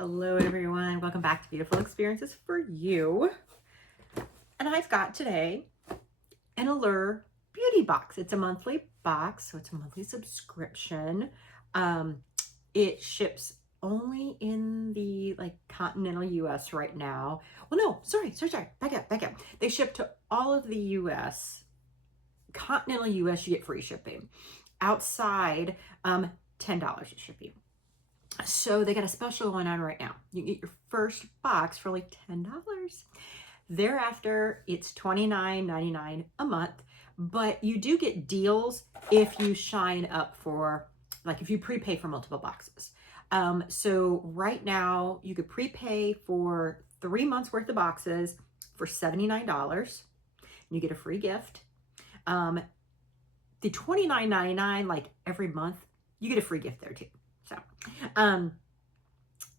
Hello everyone, welcome back to Beautiful Experiences for You. And I've got today an Allure Beauty Box. It's a monthly box, so it's a monthly subscription. It ships only in the continental US right now. Well, no, sorry, back up. They ship to all of the US. Continental US, you get free shipping. Outside, $10 shipping. So they got a special going on right now. You can get your first box for like $10. Thereafter, it's $29.99 a month, but you do get deals if you sign up for, if you prepay for multiple boxes. So right now you could prepay for 3 months worth of boxes for $79. You get a free gift. The $29.99, like every month, you get a free gift there too. So,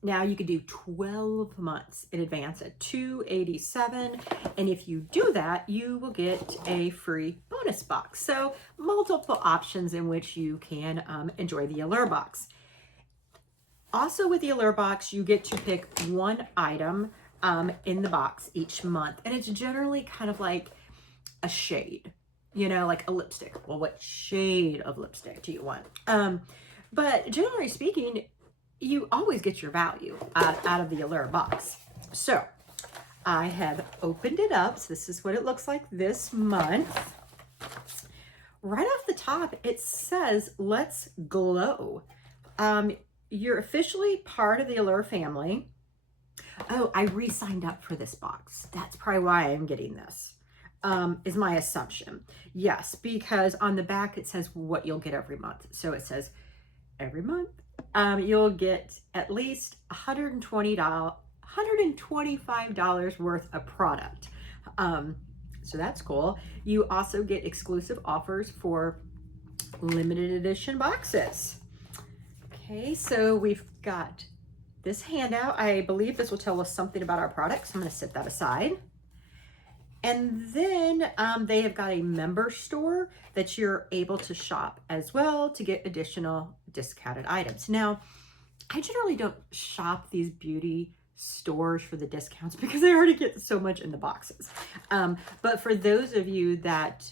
now you could do 12 months in advance at $287. And if you do that, you will get a free bonus box. So multiple options in which you can enjoy the Allure box. Also with the Allure box, you get to pick one item in the box each month. And it's generally kind of like a shade, you know, like a lipstick. Well, what shade of lipstick do you want? But generally speaking, you always get your value out of the Allure box. So I have opened it up. So this is what it looks like this month. Right off the top, it says, "Let's glow." You're officially part of the Allure family. Oh, I re-signed up for this box. That's probably why I'm getting this. Is my assumption. Yes, because on the back it says what you'll get every month. So it says every month you'll get at least $125 worth of product. So that's cool. You also get exclusive offers for limited edition boxes. Okay, so we've got this handout. I believe this will tell us something about our products. So I'm going to set that aside. And then they have got a member store that you're able to shop as well to get additional discounted items. Now, I generally don't shop these beauty stores for the discounts because I already get so much in the boxes. But for those of you that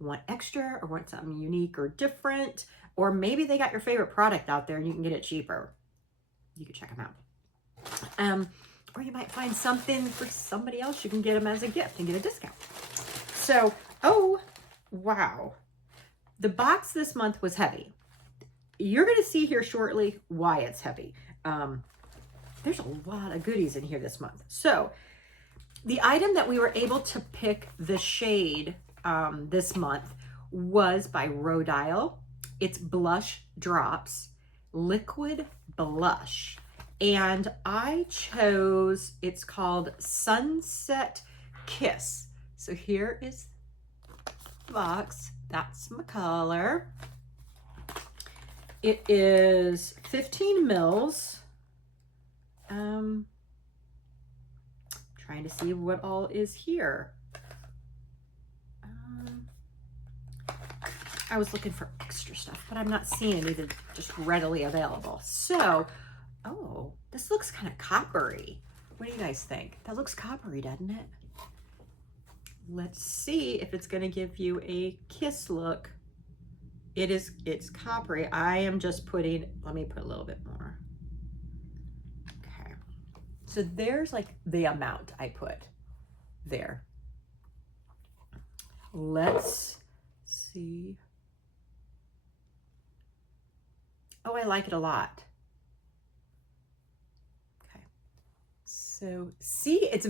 want extra or want something unique or different, or maybe they got your favorite product out there and you can get it cheaper, you can check them out. Or you might find something for somebody else. You can get them as a gift and get a discount. So, oh, wow. The box this month was heavy. You're going to see here shortly why it's heavy. There's a lot of goodies in here this month. So, the item that we were able to pick the shade this month was by Rodial. It's Blush Drops Liquid Blush. And I chose, it's called Sunset Kiss. So here is the box. That's my color. It is 15 mils. Trying to see what all is here. I was looking for extra stuff, but I'm not seeing any that are just readily available. So, oh, this looks kind of coppery. What do you guys think? That looks coppery, doesn't it? Let's see if it's going to give you a kiss look. It's coppery. I am just putting, let me put a little bit more. Okay. So there's like the amount I put there. Let's see. Oh, I like it a lot. Okay. So see, it's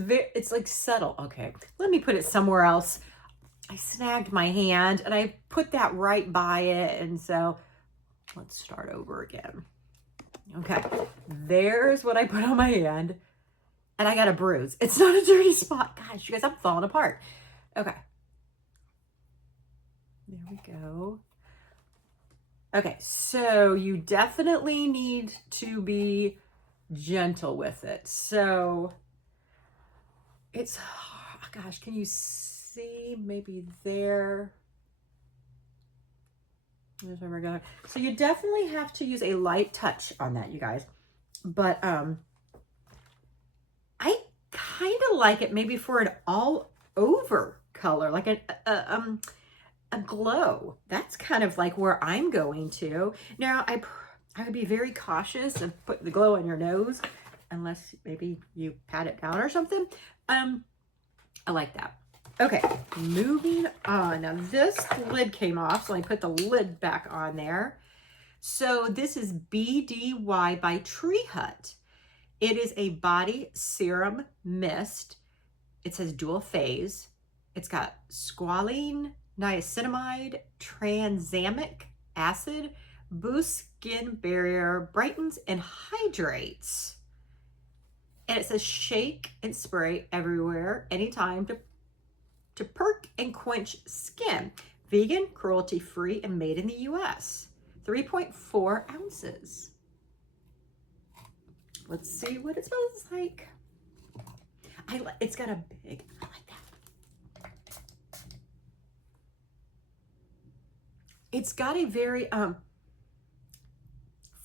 like subtle. Okay. Let me put it somewhere else. I snagged my hand and I put that right by it. And so let's start over again. Okay. There's what I put on my hand and I got a bruise. It's not a dirty spot. Gosh, you guys, I'm falling apart. Okay. There we go. Okay, so you definitely need to be gentle with it. So it's, oh gosh, can you see maybe there? There's where we're going. So you definitely have to use a light touch on that, you guys. But kind of like it maybe for an all over color, like a glow. That's kind of like where I'm going to. Now, I would be very cautious of putting the glow on your nose, unless maybe you pat it down or something. I like that. Okay, moving on. Now this lid came off, so I put the lid back on there. So this is BDY by Tree Hut. It is a body serum mist. It says dual phase. It's got squalene, niacinamide, tranexamic acid, boosts skin barrier, brightens and hydrates. And it says shake and spray everywhere, anytime to perk and quench skin. Vegan, cruelty-free, and made in the US. 3.4 ounces. Let's see what it smells like. It's got a big, I like that. It's got a very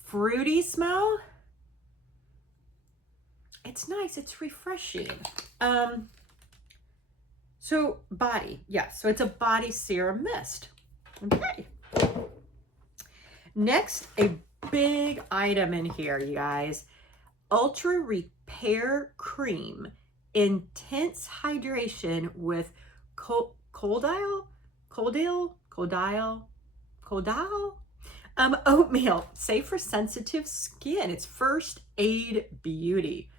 fruity smell. It's nice, it's refreshing. So body, yes, so it's a body serum mist. Okay. Next, a big item in here, you guys. Ultra Repair Cream. Intense hydration with Rodial oatmeal. Safe for sensitive skin. It's First Aid Beauty.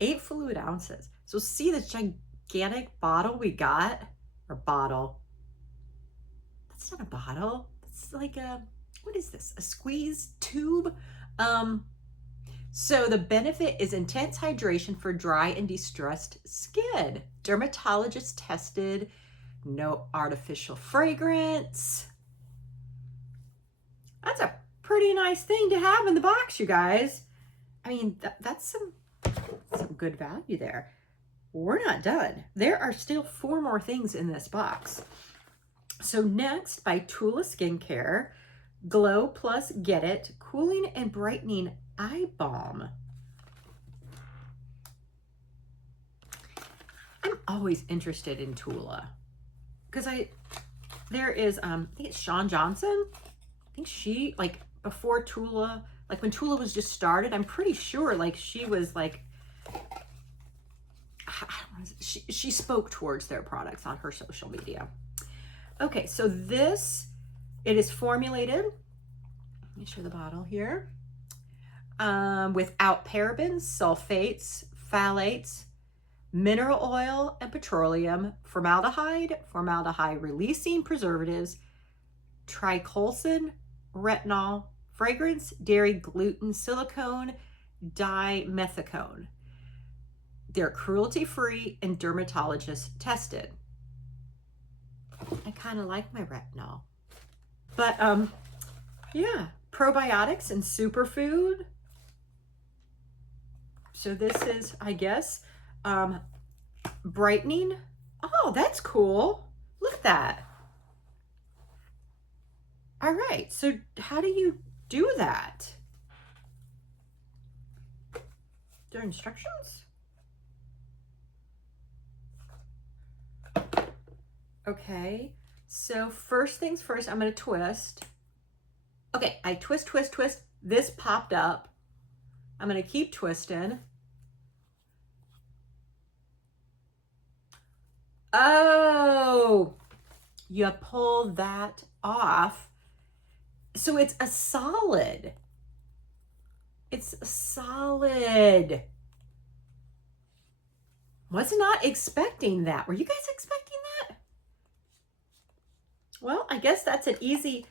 8 fluid ounces. So see this gigantic bottle we got? Or bottle. That's not a bottle. It's like a, what is this? A squeeze tube? So the benefit is intense hydration for dry and distressed skin. Dermatologist tested, no artificial fragrance. That's a pretty nice thing to have in the box, you guys. I mean, that's some good value there. We're not done. There are still 4 more things in this box. So next, by Tula Skincare, Glow Plus Get It Cooling and Brightening Eye Balm. I'm always interested in Tula because there is I think it's Shawn Johnson. I think she, like, before Tula, like when Tula was just started, I'm pretty sure like she was like, she spoke towards their products on her social media. Okay, so this, it is formulated, let me show the bottle here, without parabens, sulfates, phthalates, mineral oil, and petroleum, formaldehyde releasing preservatives, tricolsan, retinol, fragrance, dairy, gluten, silicone, dimethicone. They're cruelty-free and dermatologist tested. I kind of like my retinol. But yeah, probiotics and superfood. So this is, I guess, brightening. Oh, that's cool. Look at that. All right, so how do you do that? There are instructions? Okay, so first things first, I'm gonna twist. Okay, I twist. This popped up. I'm gonna keep twisting. Oh, you pull that off. So it's a solid. It's a solid. Was not expecting that. Were you guys expecting that? Well, I guess that's an easy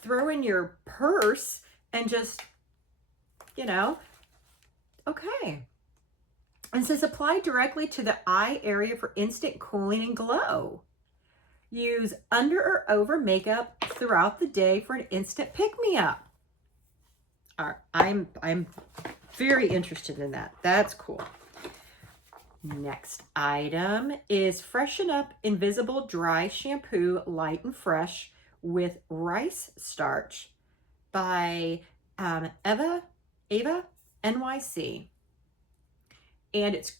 throw in your purse and just, you know, okay. And says apply directly to the eye area for instant cooling and glow. Use under or over makeup throughout the day for an instant pick-me-up. All right, I'm very interested in that. That's cool. Next item is Freshen Up Invisible Dry Shampoo, Light and Fresh with Rice Starch by Ava NYC. And it's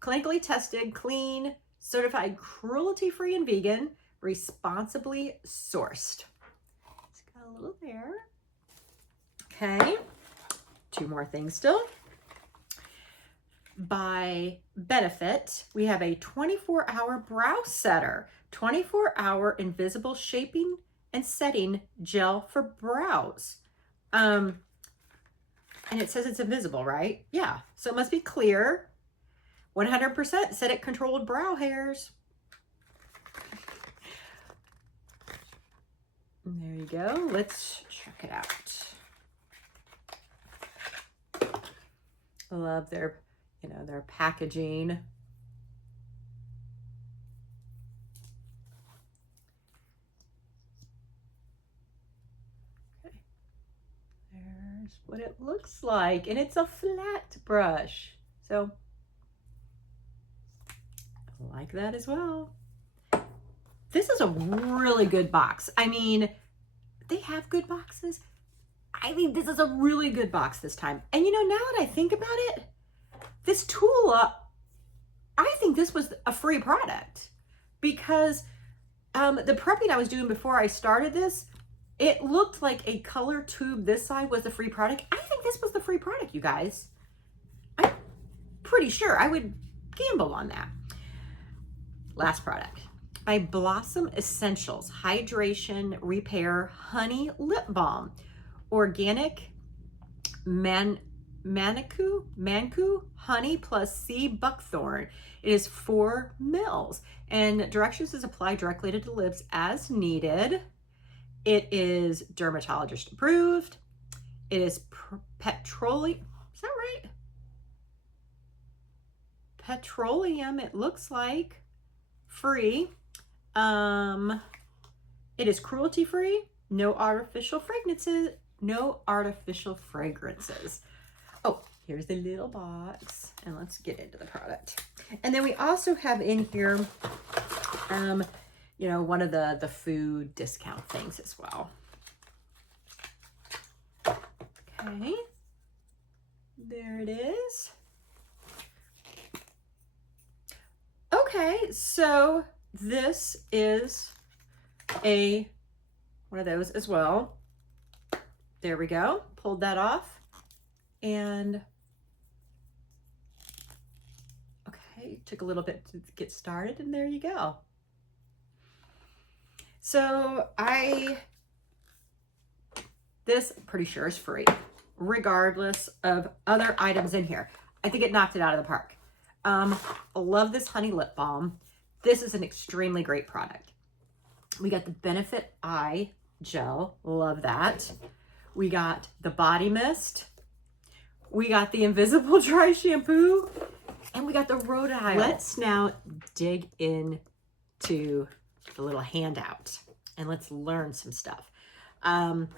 clinically tested, clean, certified, cruelty-free and vegan, responsibly sourced. It's got a little there. Okay, 2 more things still. By Benefit, we have a 24-hour brow setter, 24-hour invisible shaping and setting gel for brows. And it says it's invisible, right? Yeah, so it must be clear. 100% said it controlled brow hairs. There you go. Let's check it out. I love their, their packaging. Okay. There's what it looks like, and it's a flat brush. So I like that as well. This is a really good box. I mean, they have good boxes. I think this is a really good box this time. And now that I think about it, this Tula, I think this was a free product because the prepping I was doing before I started this, it looked like a color tube this side was the free product. I think this was the free product, you guys. I'm pretty sure. I would gamble on that. Last product. By Blossom Essentials Hydration Repair Honey Lip Balm. Organic Manku honey plus sea buckthorn. It is 4 mils and directions is apply directly to the lips as needed. It is dermatologist approved. It is petroleum. Is that right? Petroleum, it looks like. Free. It is cruelty free. No artificial fragrances. No artificial fragrances. Oh, here's the little box, and let's get into the product. And then we also have in here, one of the food discount things as well. Okay, there it is. Okay, so this is one of those as well. There we go. Pulled that off. And okay, took a little bit to get started, and there you go. So this I'm pretty sure is free, regardless of other items in here. I think it knocked it out of the park. I love this honey lip balm. This is an extremely great product. We got the Benefit Eye Gel. Love that. We got the body mist. We got the invisible dry shampoo. And we got the Rodial. Let's now dig into the little handout and let's learn some stuff. In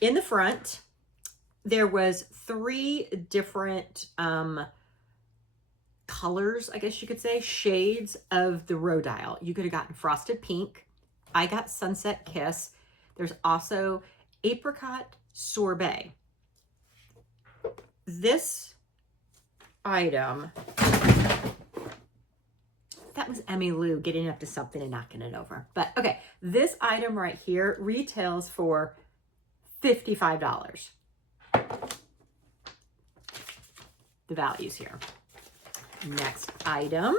the front, there was 3 different colors, I guess you could say, shades of the Rodial. You could have gotten Frosted Pink. I got Sunset Kiss. There's also Apricot Sorbet. This item, that was Emmy Lou getting up to something and knocking it over. But okay, this item right here retails for $55. The values here. Next item.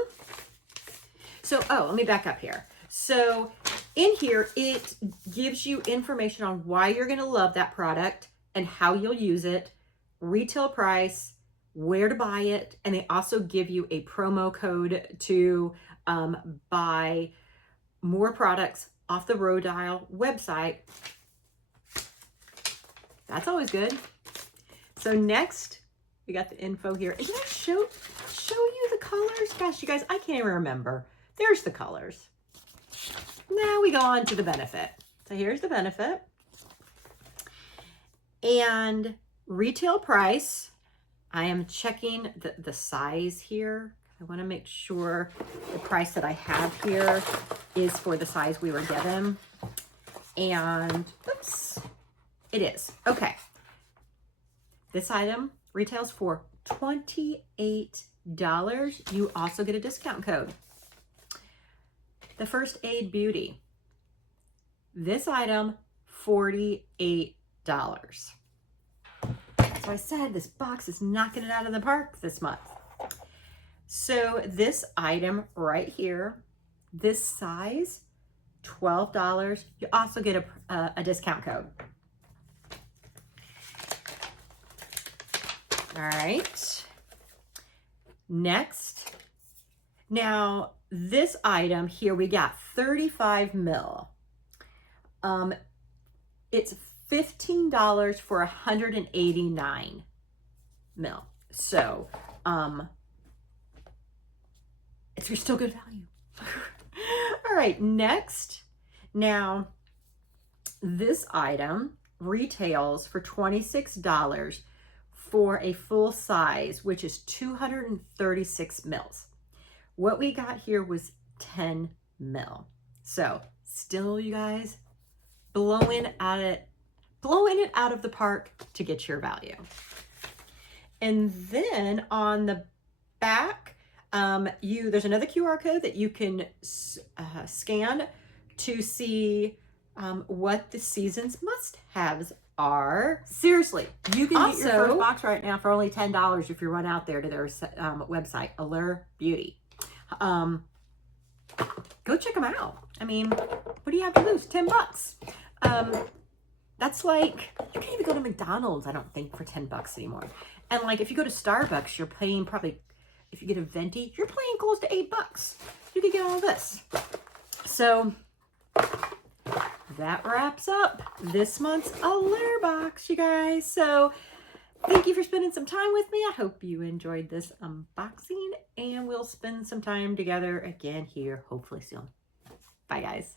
So, let me back up here. So in here, it gives you information on why you're going to love that product and how you'll use it, retail price, where to buy it, and they also give you a promo code to buy more products off the Rodial website. That's always good. So next, we got the info here. Did I show you the colors? Gosh, you guys, I can't even remember. There's the colors. Now we go on to the Benefit. So here's the Benefit. And retail price, I am checking the size here. I want to make sure the price that I have here is for the size we were given. And, oops, it is. Okay. This item retails for $28. you also get a discount code. The First Aid Beauty. This item, $48. So I said this box is knocking it out of the park this month. So this item right here, this size, $12. You also get a discount code. All right. Next. Now, this item here, we got 35 mil. It's $15 for 189 mil. So, it's still good value. All right, next. Now, this item retails for $26 for a full size, which is 236 mils. What we got here was 10 mil. So still, you guys, blowing it out of the park to get your value. And then on the back, there's another QR code that you can scan to see what the season's must-haves are. Seriously, you can get your first box right now for only $10 if you run out there to their website, Allure Beauty. Go check them out. I mean, what do you have to lose? $10. That's like, you can't even go to McDonald's, I don't think, for $10 anymore. And like, if you go to Starbucks, you're paying probably, if you get a venti, you're paying close to $8. You can get all this. So that wraps up this month's Allure box, you guys. So thank you for spending some time with me. I hope you enjoyed this unboxing, and we'll spend some time together again here hopefully soon. Bye, guys.